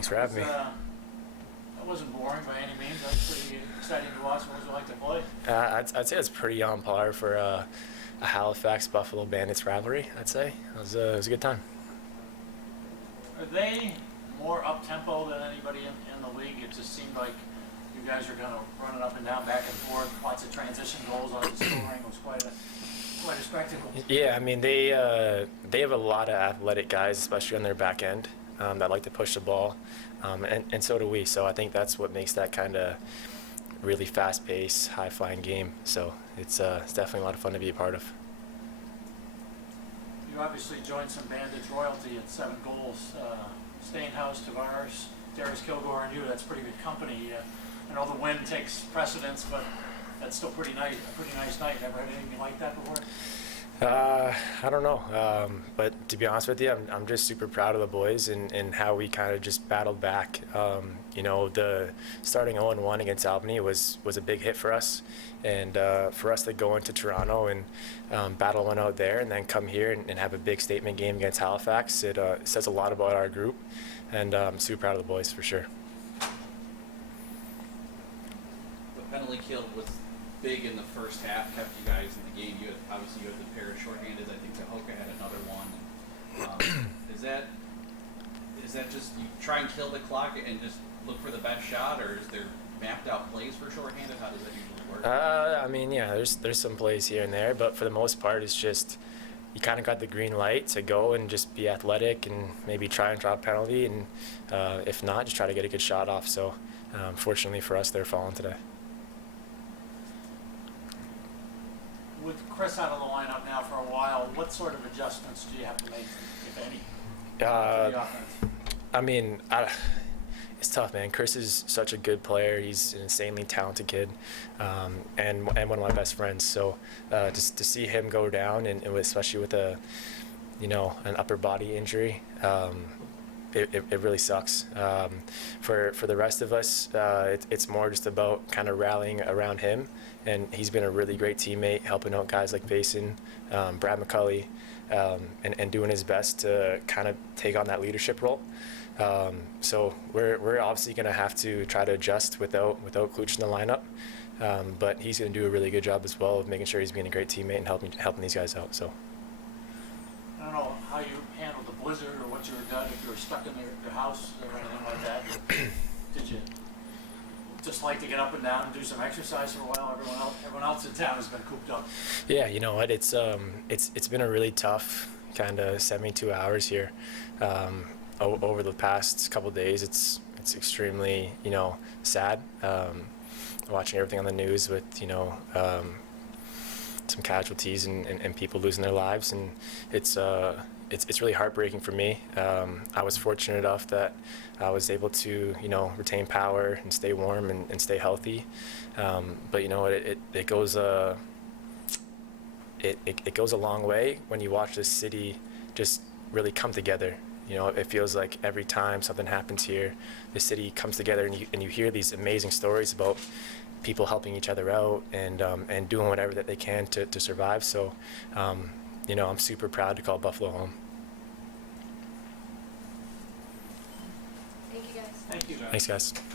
Thanks for having me. That wasn't boring by any means. That was pretty exciting to watch. What was it like to play? I'd say it's pretty on par for a Halifax Buffalo Bandits rivalry. I'd say it was a good time. Are they more up tempo than anybody in the league? It just seemed like you guys are kind of running up and down, back and forth. Lots of transition goals on the scoring. It was quite a spectacle. Yeah, I mean they have a lot of athletic guys, especially on their back end, that like to push the ball, and so do we. So I think that's what makes that kind of really fast-paced, high-flying game. So it's definitely a lot of fun to be a part of. You obviously joined some Bandits royalty at 7 goals. Stainhouse, Tavares, Darius Kilgore, and you. That's pretty good company. I know the win takes precedence, but that's still a pretty nice night. Never had anything like that before? I don't know, but to be honest with you, I'm just super proud of the boys and how we kind of just battled back. You know, the starting 0-1 against Albany was a big hit for us, and for us to go into Toronto and battle one out there and then come here and have a big statement game against Halifax, it says a lot about our group, and I'm super proud of the boys for sure. The penalty kill was big in the first half, kept you guys in the game. You had the pair of shorthanded. I think the Hoka had another one. Is that just you try and kill the clock and just look for the best shot, or is there mapped out plays for shorthanded? How does that usually work? I mean, yeah, there's some plays here and there, but for the most part, it's just you kind of got the green light to go and just be athletic and maybe try and draw a penalty, and if not, just try to get a good shot off. So, fortunately for us, they're falling today. With Chris out of the lineup now for a while, what sort of adjustments do you have to make, if any, to the offense? I mean, it's tough, man. Chris is such a good player. He's an insanely talented kid, and one of my best friends. So just to see him go down, and especially with an upper body injury, it really sucks. For the rest of us, it's more just about kind of rallying around him, and he's been a really great teammate, helping out guys like Basin, Brad McCulley, and doing his best to kind of take on that leadership role. So we're obviously going to have to try to adjust without Kluch in the lineup, but he's going to do a really good job as well of making sure he's being a great teammate and helping these guys out. So. I don't know how you handled the blizzard or what you were done, if you were stuck in your house or anything like that. Did you just like to get up and down and do some exercise for a while? Everyone else in town has been cooped up. Yeah, you know what? It's been a really tough kind of 72 hours here. Over the past couple of days, it's extremely sad. Watching everything on the news with some casualties and people losing their lives, and it's really heartbreaking for me. I was fortunate enough that I was able to retain power and stay warm and stay healthy, but it goes it goes a long way when you watch this city just really come together. It feels like every time something happens here, the city comes together, and you hear these amazing stories about people helping each other out and doing whatever that they can to survive. So, I'm super proud to call Buffalo home. Thank you, guys. Thank you. Thanks, guys.